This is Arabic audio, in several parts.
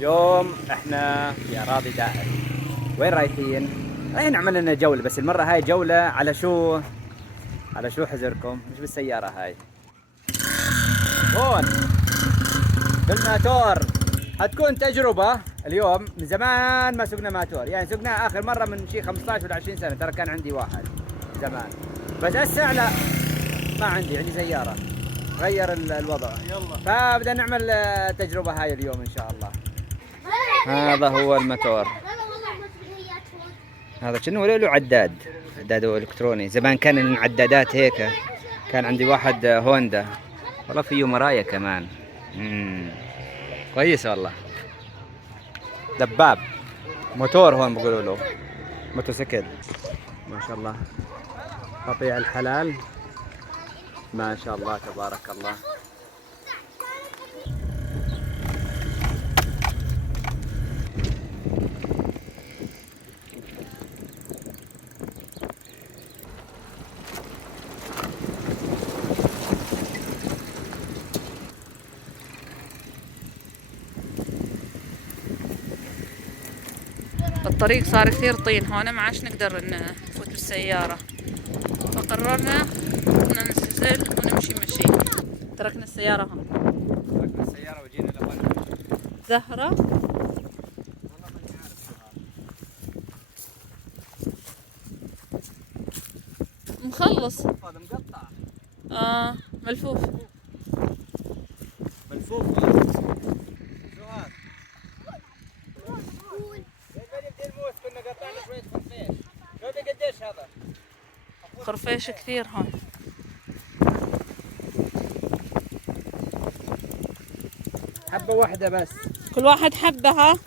اليوم احنا في اراضي دائر. وين رايحين؟ رايحين نعمل لنا جولة، بس المرة هاي جولة على شو؟ على شو حزركم؟ مش بالسيارة هاي، هون بالماتور. حتكون تجربة اليوم. من زمان ما سقنا ماتور، يعني سقناه اخر مرة من شي 15 ولا 20 سنة، ترى كان عندي واحد زمان، بس هسه لا، ما عندي سيارة. غير الوضع، يلا فبدنا نعمل التجربة هاي اليوم ان شاء الله. هذا هو الماتور، هذا كأنه له عداد الكتروني. زمان كان العدادات هيك، كان عندي واحد هوندا، والله فيه مرايا كمان. كويس والله. دباب موتور هون بقولوا له، موتوسيكل. ما شاء الله، قطيع الحلال، ما شاء الله تبارك الله. الطريق صار كثير طين هون، ما عادش نقدر نفوت بالسيارة، فقررنا إننا ننزل ونمشي مشي. تركنا السيارة هون، تركنا السيارة وجينا لهون. زهرة مخلص. هذا مقطع، ملفوف. ملفوف. شو هذا؟ كنا قطعنا شوية خرفيش. شوفي قديش هذا خرفيش كثير هون. حبة واحدة بس، كل واحد حبة. ها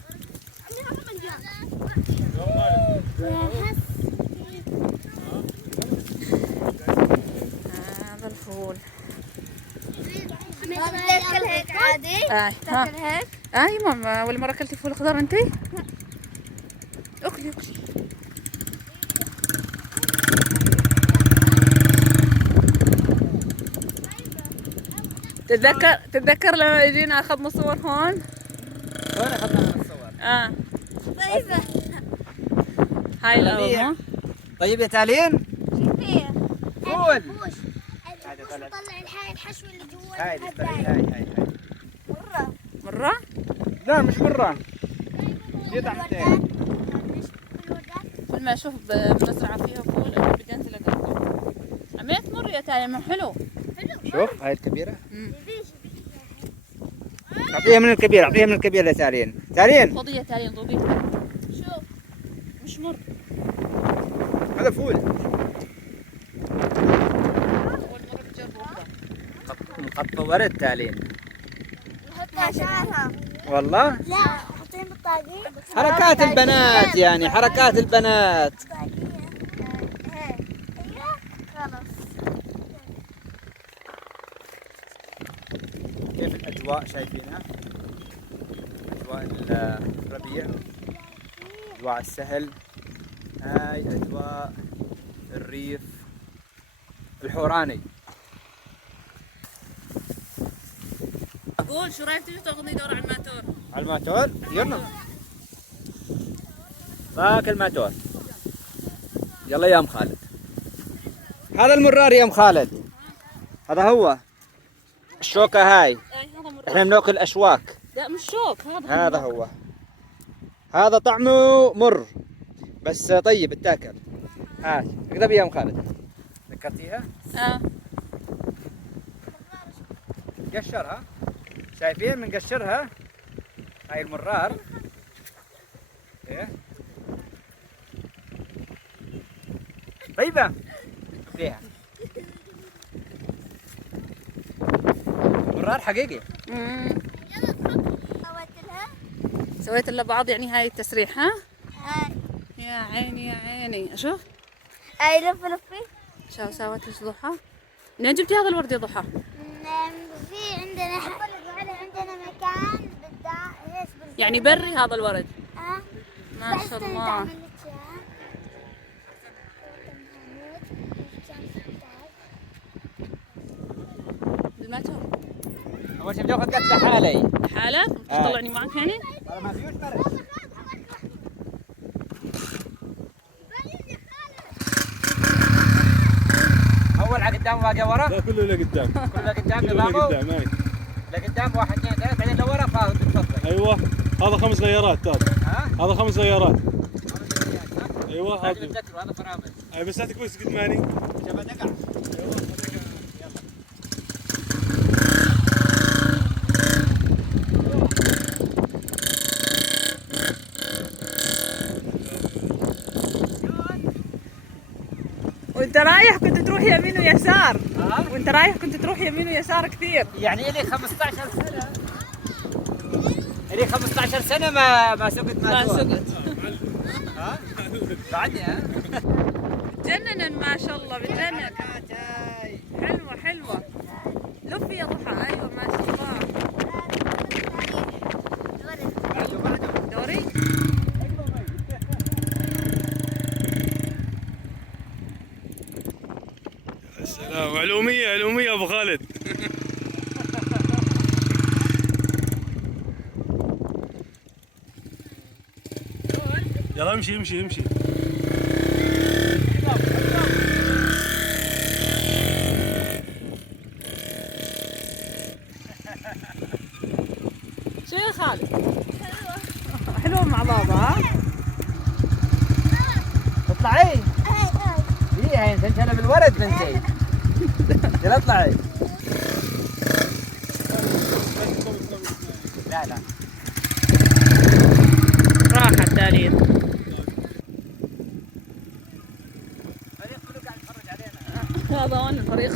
هذا الفول. تاكل هيك عادي؟ تاكل هيك؟ اي ماما، ولا مرة اكلتي فول خضار انتي؟ اكلي. تتذكر لما جينا اخذنا صور هون؟ وين اخذنا من الصور؟ طيبة. هاي الأول. طيب يا تالين؟ فول. طلع الحشو اللي جوا. هاي هاي مرة؟ لا مش مرة، قطعتين. كل ما اشوف بمزرعة فيها فول انا بدي انزل ادقه. عمية تمر يا تالي، ما حلو. شوف هاي الكبيرة، اعطيها من الكبير، اعطيها من الكبير يا تالين. تالين خذي يا تالي ضبيها. شوف مش مر. هذا فول. أول مرة بجربه. مقطع ورد تالين نحطها شعرها. والله. لا حاطين بالطاقية. حركات البنات، يعني حركات البنات. خلاص. كيف الأجواء شايفينها؟ أجواء الربيع، أجواء السهل. هاي أجواء الريف الحوراني. اقول شو رايك تيجي تاخذني دورة على الماتور؟ على الماتور؟ يلا ذاك الماتور. يلا يا ام خالد، هذا المرار يا ام خالد، هذا هو الشوكة هاي. هذا مر. احنا بناكل اشواك. لا مش شوك، هذا هو، هذا طعمه مر بس طيب التاكل. هات اكذبي يا ام خالد. ذكرتيها؟ قشرها، شايفين بنقشرها. هاي المرار. ايه طيبة فيها مرار حقيقي. سويت لها بعض، يعني هاي التسريح. ها هاي يا عيني يا عيني. اشوف هاي لفي. شو سوت لك ضحى؟ منين جبتي هذا الورد يا ضحى؟ في عندنا مكان يعني بري هذا الورد. ما بس شاء أنت الله. عملت بالماتور. اول شيء شوف جو قلت لحالي. حالك؟ تطلعني معك يعني؟ ما فيوش مرة. اول على قدام باقي ورا؟ لا كله لقدام. كله قدام كله نظامه؟ لقدام هاي. لقدام 1 2 3 بعدين لورا فاهم تتفضل. ايوه هذا 5 غيارات ترى. ها؟ هذا 5 غيارات. ايوه هذا هذا. بتذكر هذا فرامل. اي بس لا تكبس قدماني. شباب دقع. وانت رايح كنت تروح يمين ويسار. ها؟ وانت رايح كنت تروح يمين ويسار كثير. يعني لي 15 سنة. لي 15 سنة ما سقت ما سقط. ها؟ بعدني ها؟ بتجنن ما شاء الله بتجنن. حلوة حلوة. لفي يا ضحى. ايوه ما شاء الله. دوري. السلام علومية علومية ابو خالد. يلا امشي امشي امشي. شو يا خالد؟ حلوة مع بابا ها؟ اطلعي. ايه هاي انت بالورد بنتي. يلا اطلعي. لا لا. راحة التالين. فريق كله قاعد يتفرج علينا. هذا وين الفريق؟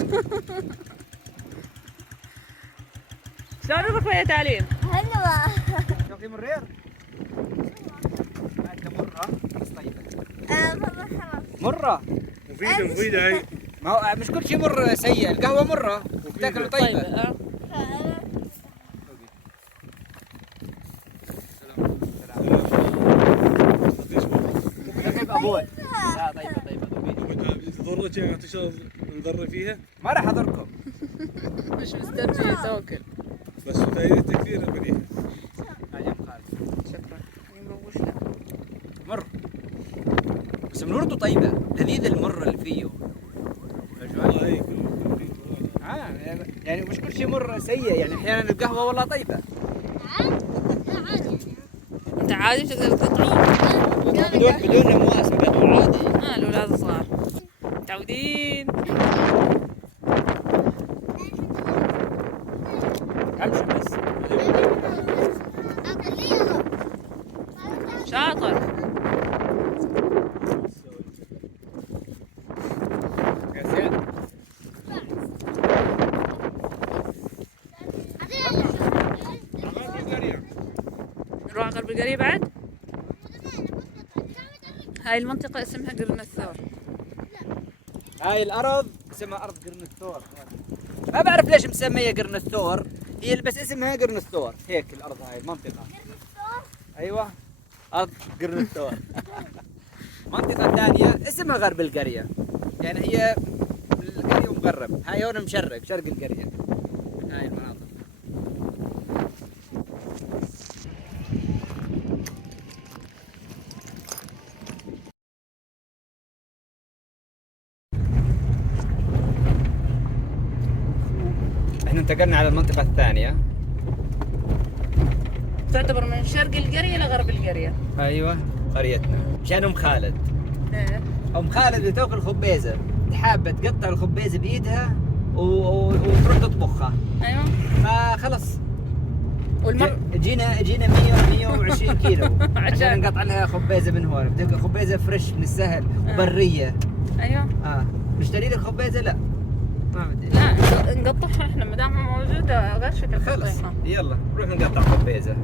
شلون الركبة يا تعليم؟ حلوة. شوفي مرير. هاي مرة بس طيبة. خلاص. مرة. مفيدة مفيدة هاي. ما هو مش كل شيء مر سيء، القهوة مرة تاكل طيبة. اه. طيب ابوي. لا طيبة طيبة ضرك يعني تشرب نضر فيها. ما راح اضركم. مش مسترجي تاكل. بس فايدتها كثير مليحة. هاي خالد. شكرا. مبوش لا. مر. بس منورته طيبة، لذيذ المر اللي فيه. والله هي كله يعني مش كل شيء مر سيء، يعني احيانا القهوة والله طيبة. انت عادي تقدر تقطعوه. بدون امواس بقطعه عادي. الاولاد صغار. متعودين. امشي بس. شاطر. يا زين. نروح غرب القرية بعد. هاي المنطقة اسمها قرن الثور. هاي الارض اسمها ارض قرن الثور. ما بعرف ليش مسميه قرن الثور، هي بس اسمها قرن الثور، هيك الارض هاي المنطقة. ايوه ارض قرن الثور. منطقة ثانية اسمها غرب القرية، يعني هي القرية ومغرب، هاي هون مشرق شرق القرية. هاي المناطق. احنا انتقلنا على المنطقة الثانية. تعتبر من شرق القرية لغرب القرية. ايوه قريتنا مشان ام خالد. ايه. ام خالد بتاكل خبيزه، حابه تقطع الخبيزه بايدها وتروح تطبخها. ايوه. فخلص والمر جينا 120 كيلو عشان نقطع لها خبيزه من هون. بدك خبيزه فريش من السهل وبريه. ايوه. نشتري لك خبيزه؟ لا ما بدي. لا نقطعها احنا ما دام موجودة غشة خلص القطيعة. يلا نروح نقطع خبيزه.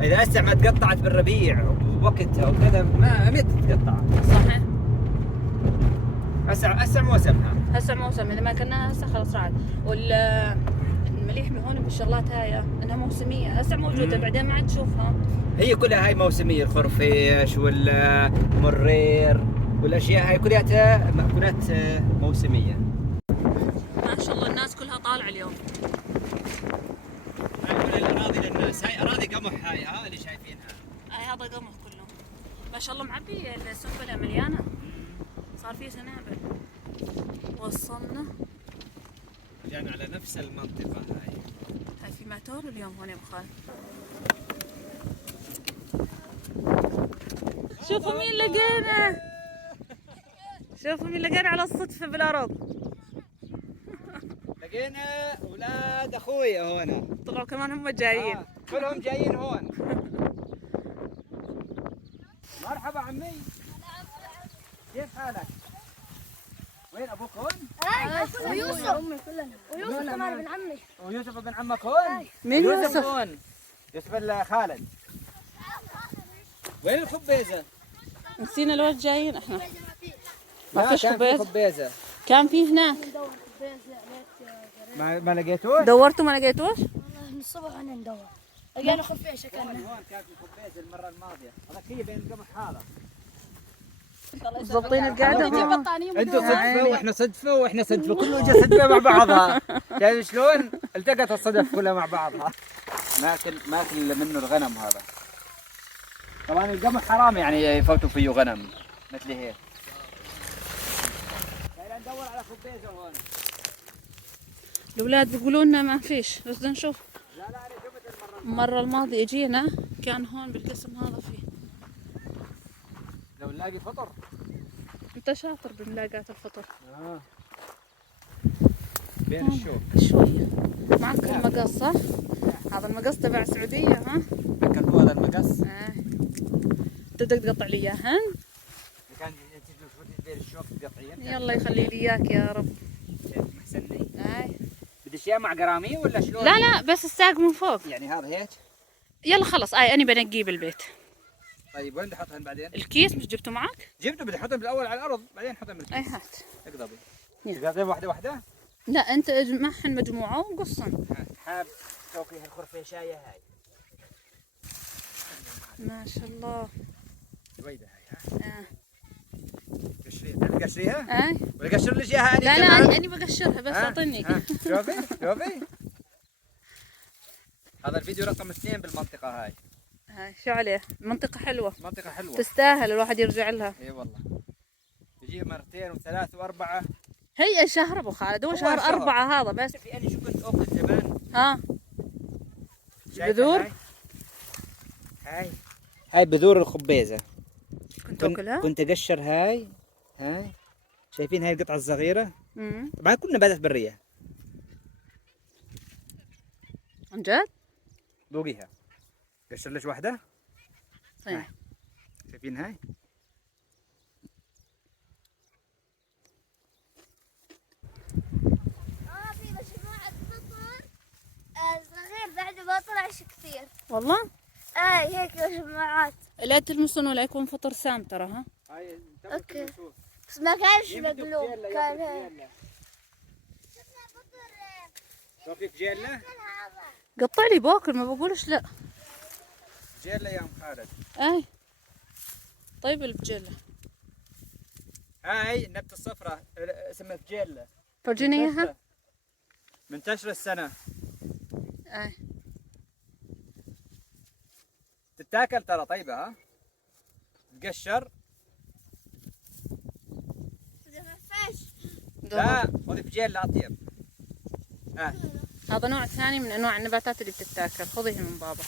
اذا هسه ما تقطعت بالربيع ووقتها وكذا ما متى تقطع. صحيح. هسه موسمها. هسه موسم اذا ما كنا هسه خلص راحت. والمليح من هون بالشغلات هاي انها موسمية، هسه موجودة بعدين ما عاد تشوفها. هي كلها هاي موسمية، الخرفيش والمرير والاشياء هاي كلها مأكولات موسمية. ما شاء الله الناس كلها طالعة اليوم. بس هاي اراضي قمح هاي ها اللي شايفينها. هذا قمح كله ما شاء الله معبي السنبله مليانه. صار في سنابل. وصلنا. رجعنا على نفس المنطقة هاي في ماتور اليوم هون يا ابو خالد. شوفوا مين لقينا. شوفوا مين لقينا على الصدفة بالأرض. لقينا اولاد اخوي هون. طلعوا كمان هم جايين. كلهم جايين هون. مرحبا عمي. كيف حالك؟ وين ابوك هون؟ ويوسف ويوسف كمان ابن عمي. ويوسف ابن عمك هون؟ مين يوسف؟ هون. يوسف خالد. وين الخبيزة؟ نسينا الوقت جايين احنا. ما لا، فيش كان في خبيز. خبيزة. كان في هناك. ما لقيتوش؟ دورتوا ما لقيتوش؟ والله من الصبح وانا ندور. لقينا خفيش اكلنا. هون كان في خبيزة المرة الماضية. هذاك هي بين القمح هذا. ظابطين القعدة. انتوا صدفة واحنا صدفة واحنا صدفة، كله جا صدفة مع بعضها. شايف شلون؟ التقت الصدف كلها مع بعضها. ماكل منه الغنم هذا. طبعا القمح حرام يعني يفوتوا فيه غنم مثل هيك. تعال ندور على خبيزة هون. الأولاد بيقولوا لنا ما فيش بس بدنا نشوف. لا انا شفت المرة الماضية اجينا كان هون بالقسم هذا فيه. لو نلاقي فطر. انت شاطر بملاقات الفطر. بين الشوك. شوية. معك المقص صح؟ هذا المقص تبع السعودية ها؟ ذكرتوا هذا المقص؟ تبدك تقطع لي اياهن؟ كان تجي بين الشوك تقطعين. يلا يخلي لي اياك يا رب. شايف محسني؟ اي. بدك اياه مع قرامي ولا شلون؟ لا لا بس الساق من فوق. يعني هذا هيك؟ يلا خلص انا بنقيه بالبيت. طيب وين بدي احطهن بعدين؟ الكيس مش جبته معك؟ جبته بدي احطهم بالاول على الارض بعدين احطهم بالكيس. اي هات. اقضبي. يلا. تقضبي واحدة واحدة؟ لا انت اجمعهن مجموعة وقصن. حاب تسوي هالخرفيشاية هاي. ما شاء الله. زويدة هاي ها؟ قشريها، تعرفي قشريها؟ اي. ولا قشر لك اياها لا لا انا بقشرها بس ها؟ اعطيني. شوفي شوفي. هذا الفيديو رقم 2 بالمنطقة هاي. هاي شو عليه؟ منطقة حلوة. منطقة حلوة. تستاهل الواحد يرجع لها. اي والله. بيجي مرتين وثلاث واربعة. هي شهر ابو خالد هو شهر 4 هذا بس. في انا شو كنت اكل زمان؟ ها. شايفة بذور؟ هاي بذور الخبيزة. كنت اكلها؟ كنت اقشر هاي. شايفين هاي القطعة الصغيرة؟ طبعا كل نباتات برية. عن جد؟ ذوقيها. قشر لك واحدة؟ طيب. شايفين هاي؟ في مجموعة فطر صغير بعد ما طلعش كثير. والله؟ هيك مجموعات. لا تلمسون ولا يكون فطر سام ترى ها؟ هاي اوكي. بس ما كانش مقلوب كان هيك. شوفي جيلة؟ قطع لي باكل ما بقولش لا. جيلة يا ام خالد. اي. طيب البجلة. هاي النبتة الصفراء اسمها جيلة. فرجيني اياها. منتشرة السنة. اي. تتاكل ترى طيبة ها؟ تقشر. لا خذي بجيلة أطيب. هذا نوع ثاني من انواع النباتات اللي بتتاكل. خذيها من بابا.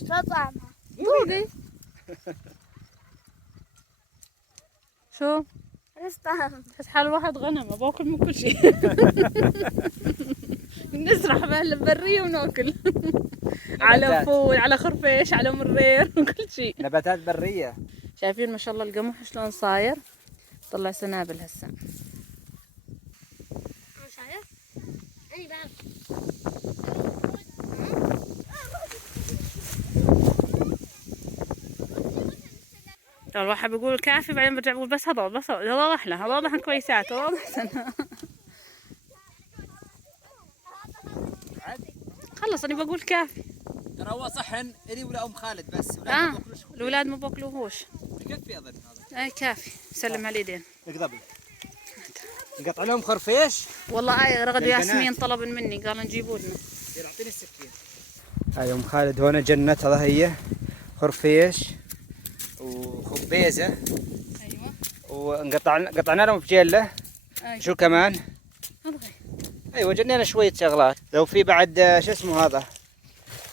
شو طعمها؟ ذوقي. شو؟ ايش طعمها؟ تحس حال واحد غنم باكل من كل شيء. نسرح بالبرية وناكل. على فول على خرفيش على مرير وكل شيء. نباتات برية. شايفين ما شاء الله القمح شلون صاير؟ طلع سنابل هسه. شايف؟ انا بعرف. الواحد بيقول كافي بعدين برجع بقول بس هذول احلى هذول احنا كويسات هذول احسن. خلص انا بقول كافي. ترى هو صحن الي ولا ام خالد بس. الاولاد ما باكلوهوش. يكفي اظن هذا. اي كافي. سلم على اليدين. اقضبي. نقطع لهم خرفيش. والله رغد ياسمين طلب مني قال نجيبوا لنا. اعطيني السكين. هاي ام خالد هون جنتها هي خرفيش وخبيزه. ايوه. قطعنا لهم في جيله. أيوة. شو كمان؟ ابغى. ايوه جنينا شويه شغلات. لو في بعد شو اسمه هذا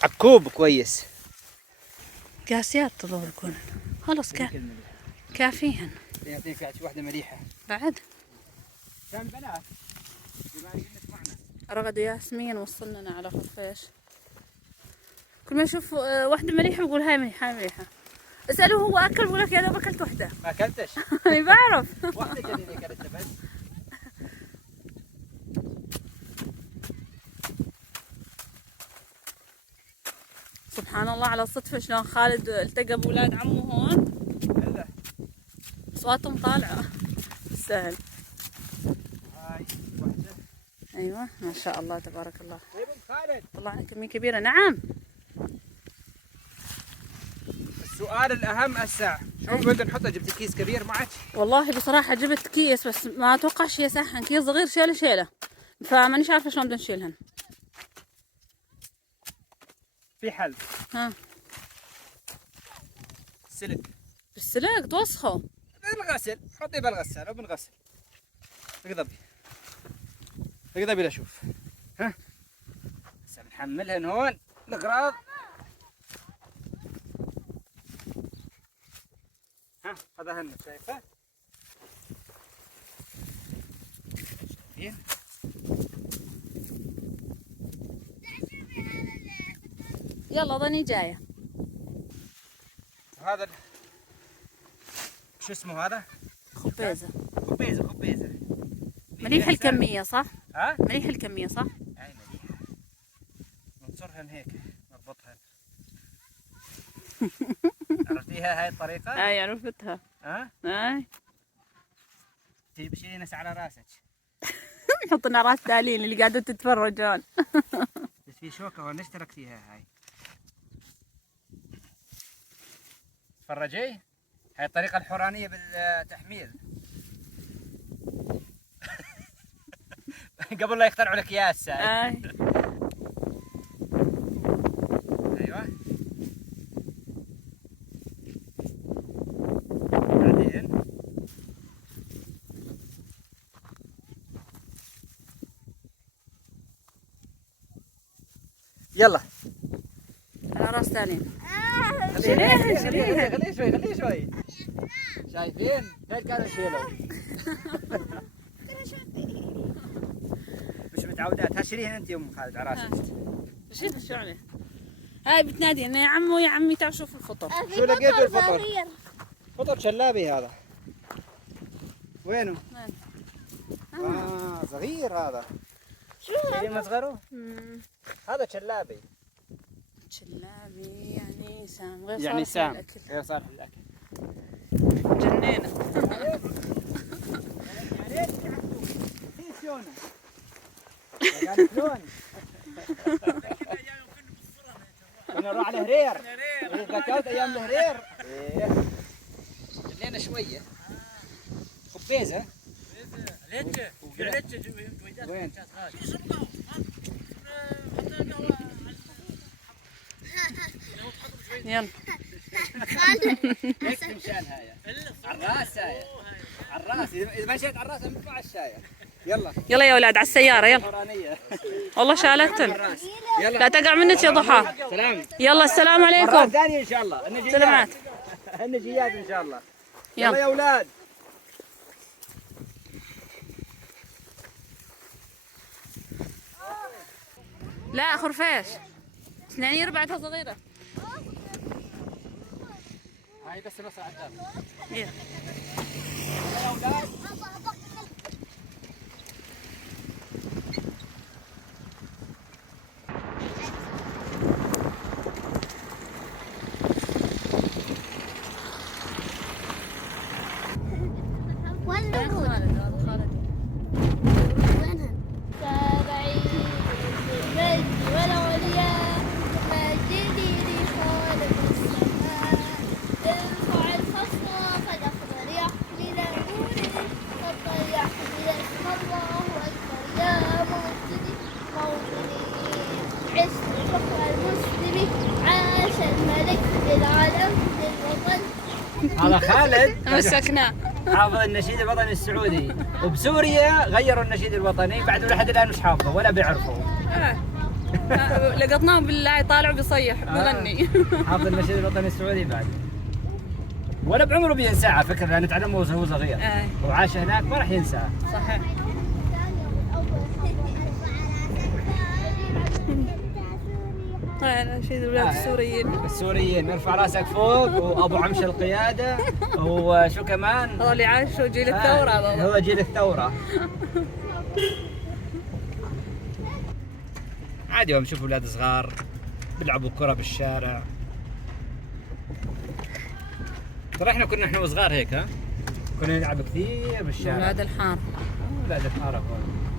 عكوب كويس. قاسيات تظل يكون. خلص كافيهن. يعطيك واحده مليحه. بعد كان بنات بما انك معنا. رغد ياسمين وصلنا على خفيش. كل ما يشوف واحدة مليحة بقول هاي مليحة هاي مليحة. اسأله هو أكل بقول لك يا دوب أكلت واحدة. ما اكلتش؟ أنا بعرف. واحده جنينه اكلتها بس. سبحان الله على الصدفة شلون خالد التقى بولاد عمه هون. هلا أصواتهم طالعة. سهل. هاي واحده. أيوة ما شاء الله تبارك الله. طيب ام خالد طلعنا كمية كبيرة. نعم. السؤال الاهم هسه شو بدنا نحطه؟ جبت كيس كبير معك؟ والله بصراحة جبت كيس بس ما أتوقعش يسحن. كيس صغير شيلة فمانيش عارفة شلون بدنا نشيلهن. في حل. ها سلك بالسلك توسخه. بالغسل. حطيه بالغسالة وبنغسل. اقضبي لاشوف. ها هسه بنحملهن هون الاغراض. ها هذا هن شايفه؟ شايفين؟ يلا ظني جاية. هذا شو اسمه هذا؟ خبيزة. خبيزة. مليح الكمية صح؟ ها؟ مليح الكمية صح؟ هاي مليحة. ننصرهن هيك نربطهن. عرفتيها هاي الطريقة؟ اي عرفتها. ها؟ اي تجيب شيء ناس على راسك. نحط لنا راس دالين اللي قاعدة تتفرجون. بس في شوكة هون ليش تركتيها هاي؟ تفرجي؟ هاي الطريقة الحورانية بالتحميل. قبل لا يخترعوا لك اياه هسه. اي ايوه. بعدين يلا على راس دالين. خليه شوي. شايفين؟ هيك كانوا يشيلوا. مش متعودات. هالشريهن انت يا ام خالد على راسك. شيل شو عليه؟ هاي بتنادي انه يا عمو يا عمي تعال شوف الفطر. شو لقيت بالفطر؟ صغير. فطر شلابي هذا. وينه؟ وين؟ صغير هذا. شو شايفين مصغره؟ هذا شلابي. شلابي يعني سام غير يعني صالح سام للأكل. غير صالح للاكل. جنينة. يعني في شلونه؟ يعني شلون؟ كنا نروح على الهرير. ذكرت ايام الهرير. جنينا شويه. خبيزه. وين؟ يلا هيك تمشان هاي. على الراس هاي. على الراس اذا ما مشيت على الراس بتطلع على الشاي. يلا يلا يا اولاد على السيارة يلا. حورانيه. والله شالتن. يلا لا تقع منك يا ضحى. سلام. يلا السلام مرات عليكم. ثانيه ان شاء الله. النجيات. سلامات. النجيات ان شاء الله. يلا. يلا يا اولاد. لا خرفاش. سنانير بعدها صغيرة. هاي بس نص عداد. يلا. يا اولاد. وين خالد هو؟ هذا خالد. وينها؟ سبعين بالبيت والعليا مجدي لخالق السماء ارفع الخصم قد أخضر يحمل نوري قد هذا خالد مسكناه. حافظ النشيد الوطني السعودي، وبسوريا غيروا النشيد الوطني بعد لحد الان مش حافظه ولا بيعرفه. لقطناه بالله يطالع بيصيح بغني. حافظ النشيد الوطني السعودي بعد، ولا بعمره بينساه على فكره، لانه تعلمه وهو صغير وعاش هناك ما راح ينساه. صحيح. نشيد البلاد السوريين. السوريين ارفع راسك فوق، وابو عمش القياده، وشو كمان؟ هذول اللي عاشوا جيل الثوره. هو جيل الثوره. عادي يوم نشوف اولاد صغار بيلعبوا كره بالشارع. ترى احنا كنا احنا وصغار هيك، ها كنا نلعب كثير بالشارع. اولاد الحار. اولاد الحاره هون.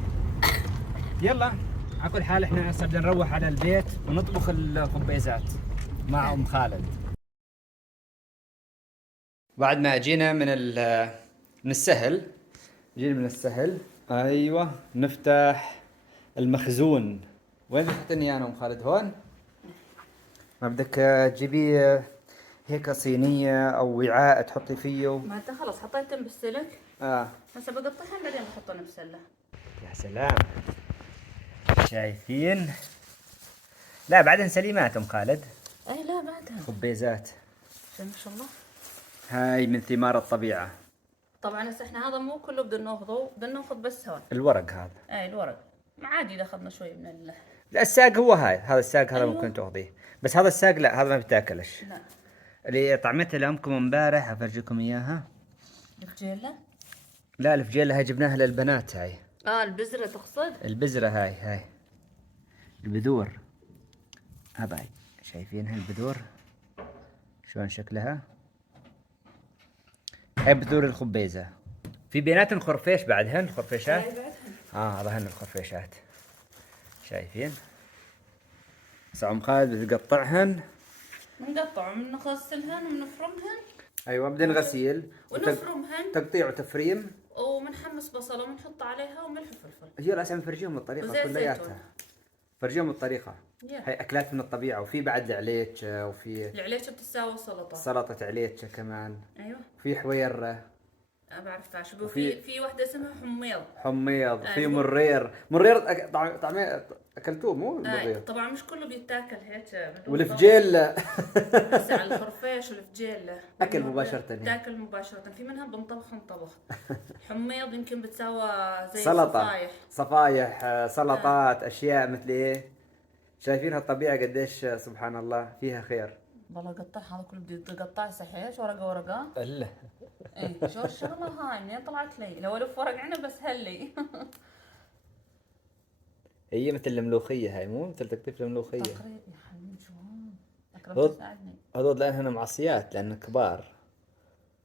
يلا على كل حال احنا هسه بدنا نروح على البيت ونطبخ الخبيزات مع ام خالد. بعد ما جينا من السهل، جينا من السهل، ايوه نفتح المخزون. وين فتحتني انا ام خالد؟ هون. ما بدك تجيبي هيك صينيه او وعاء تحطي فيه؟ ما انت خلص حطيتهم بالسلك. هسه بقطعهم بعدين بحطهم بسله. يا سلام. شايفين؟ لا بعدين سليمات ام خالد. اي لا بعدها خبيزات. ما شاء الله. هاي من ثمار الطبيعة. طبعا هسه احنا هذا مو كله بدنا ناخذه، بدنا ناخذ بس هون الورق هذا. اي الورق. ما عادي اذا اخذنا شوي من لا الساق هو هاي، هذا الساق هذا أيوة. ممكن تاخذيه، بس هذا الساق لا هذا ما بتاكلش. لا. اللي طعمتها لامكم امبارح افرجيكم اياها. الفجيله؟ لا الفجيلة هاي جبناها للبنات هاي. البزره تقصد؟ البزرة هاي البذور. هاي شايفينها البذور شلون شكلها؟ هاي بذور الخبيزة. في بيناتهم خرفيش بعدهن خرفيشات. هذا هن الخرفيشات. شايفين؟ هسه ام خالد بتقطعهن. بنقطعهم بنغسلهن وبنفرمهن. ايوه بدنا غسيل ونفرمهن تقطيع وتفريم، وبنحمص بصله وبنحط عليها وملح وفلفل. هي لازم نفرجيهم الطريقه وزيت كلياتها. فرجيهم الطريقه. Yeah. هي اكلات من الطبيعه، وفي بعد العليتشه، وفي العليشه بتساوي سلطه. سلطه عليتشه كمان. ايوه. في حويره. ما بعرف تعرف. في وحده اسمها حميض. في مرير طعمه اكلتوه مو المرير؟ طبعا مش كله بيتاكل هيك. والفجيل لا. بس على الخرفيش والفجيل اكل مباشره. تاكل مباشره. في منها بنطبخهم طبخ. حميض يمكن بتساوى زي سلطه صفايح سلطات اشياء مثل ايه. شايفين هالطبيعه قديش سبحان الله فيها خير. والله قطع هذا كله بده يقطع صحيح ورقه. الا ايه شو الشغله هاي منين طلعت لي؟ لو الف ورق عنب بس هلي. هي مثل الملوخيه، هاي مو مثل تكتيف الملوخيه تقريبا يا حبيبي. شو اكرم تساعدني. هذول لانهم معصيات لان كبار،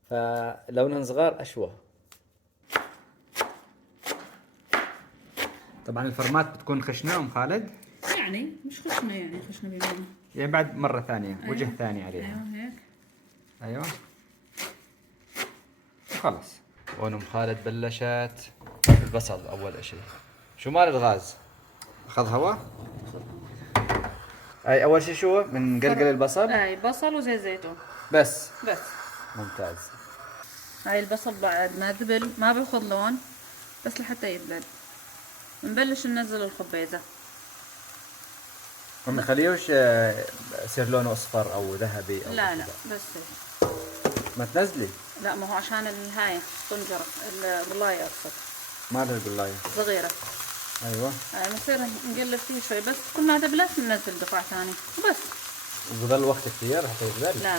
فلونهم صغار اشوه. طبعا الفرمات بتكون خشنه ام خالد، يعني مش خشنه، يعني خشنه بمعنى يعني بعد مره ثانيه. أيوة. وجه ثاني عليها. ايوه هيك. ايوه خلص. وين ام خالد بلشت البصل اول شيء. شو مال الغاز؟ اخذ هواء. اي اول شيء شو بنقلقل البصل؟ اي بصل وزيت زيتون بس. ممتاز. هاي البصل بعد ما ذبل ما بياخذ لون، بس لحتى يذبل بنبلش ننزل الخبيزه. ما نخليهوش يصير لونه اصفر او ذهبي او لا بس هيك. ما تنزلي. لا ما هو عشان هاي الطنجره البلايه اقصد. مالها البلايه؟ صغيره. ايوه. بنصير نقلب فيه شوي، بس كل ما دبلت بننزل دفعه ثانيه وبس. وبضل وقت كثير حتى يدبل؟ لا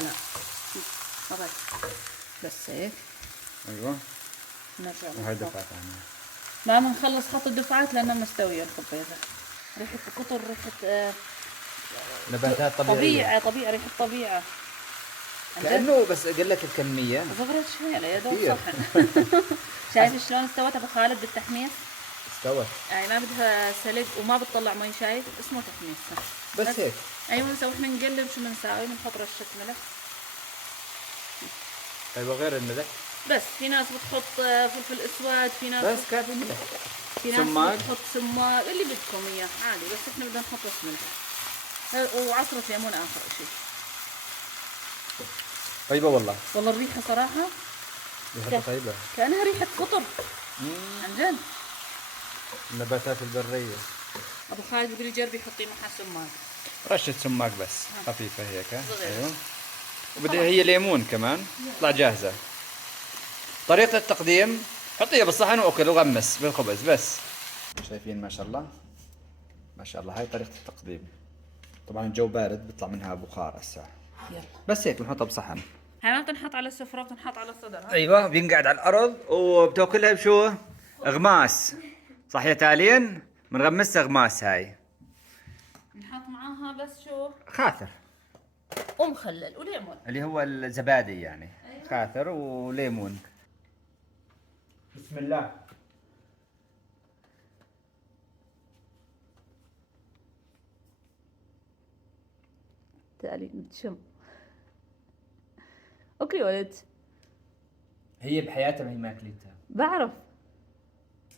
أبد. بس هيك. ايوه. نرجع وهي دفعه ثانيه. ما بنخلص خط الدفعات لانها مستويه الخبيزه. ريحه القطر، ريحه نباتات طبيعيه. طبيعه ريحه طبيعه. كانه بس اقول لك الكميه صغرت شوي على يدوب صحن. شايف شلون استوت ابو خالد بالتحميص؟ استوت. يعني ما بدها سلق وما بتطلع مي. شايف اسمه تحميص بس هيك. ايوه. هسه واحنا نقلب شو بنساوي؟ بنحط رشه ملح. ايوه غير الملح. بس في ناس بتحط فلفل اسود، في ناس بس كافي ملح. في ناس بتحط سماق، اللي بدكم اياه عادي، بس احنا بدنا نحط بس ملح وعصرة ليمون اخر شيء. طيبة والله. والله الريحة صراحة ريحتها طيبة. كأنها ريحة فطر عن جد. النباتات البرية. أبو خالد بيقول لي جربي حطي معها سماق. رشة سماق بس خفيفة هيك. صغيرة. ايوه. وبدي هي ليمون كمان تطلع جاهزة. طريقة التقديم حطيها بالصحن واكل وغمس بالخبز بس. شايفين ما شاء الله؟ ما شاء الله هاي طريقة التقديم. طبعا الجو بارد بيطلع منها بخار هسه. يلا. بس هيك بنحطها بصحن. هاي ما بتنحط على السفرة بتنحط على الصدر. ها؟ ايوه بينقعد على الارض وبتاكلها بشو؟ غماس. صح يا تالين؟ بنغمسها غماس هاي. نحط معاها بس شو؟ خاثر. ومخلل وليمون. اللي هو الزبادي يعني. أيوة. خاثر وليمون. بسم الله. تالي نتشم. اوكي ولد. هي بحياتها ما هي ماكلتها. بعرف.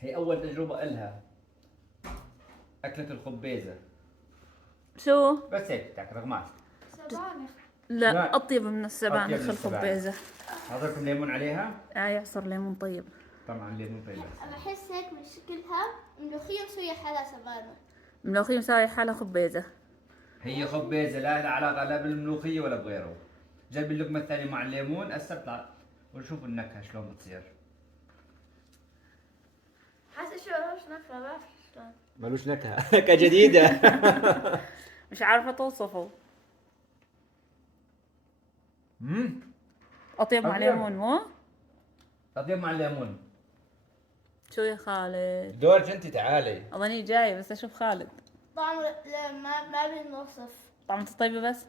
هي اول تجربة إلها. اكلة الخبيزة. شو؟ بس هيك تاكل غماس. سبانخ. لا, لا. أطيب من السبانخ أطيب من السبانخ. الخبيزة. حضرتكم ليمون عليها؟ يعصر ليمون طيب. طبعا ليمون طيب. أنا أحس هيك من شكلها ملوخية مسوية حالها سبانخ. ملوخية مساوي حالها خبيزة. هي خبيزة لا لها علاقة لا بالملوخية ولا بغيره. جربي اللقمة الثانية مع الليمون هسه بطلع وشوفوا النكهة شلون بتصير. حاسة شو ملوش نكهة ما بعرف شلون. ملوش نكهة نكهة جديدة. مش عارفة توصفه. أطيب مع أطيب. ليمون مو؟ أطيب مع الليمون. شو يا خالد؟ دورك انت تعالي. أظني جاي بس أشوف خالد. طعم لا ما بنوصف. طعمته طيبة بس؟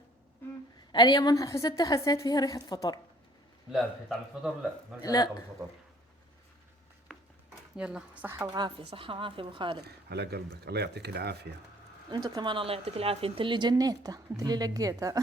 أنا يوم حسيت فيها ريحة فطر. لا في طعم الفطر لا ما لها لا. علاقة بالفطر. يلا صحة وعافية صحة وعافية أبو خالد. على قلبك الله يعطيك العافيه. أنتوا كمان الله يعطيك العافية، أنت اللي جنيته، أنت اللي لقيته.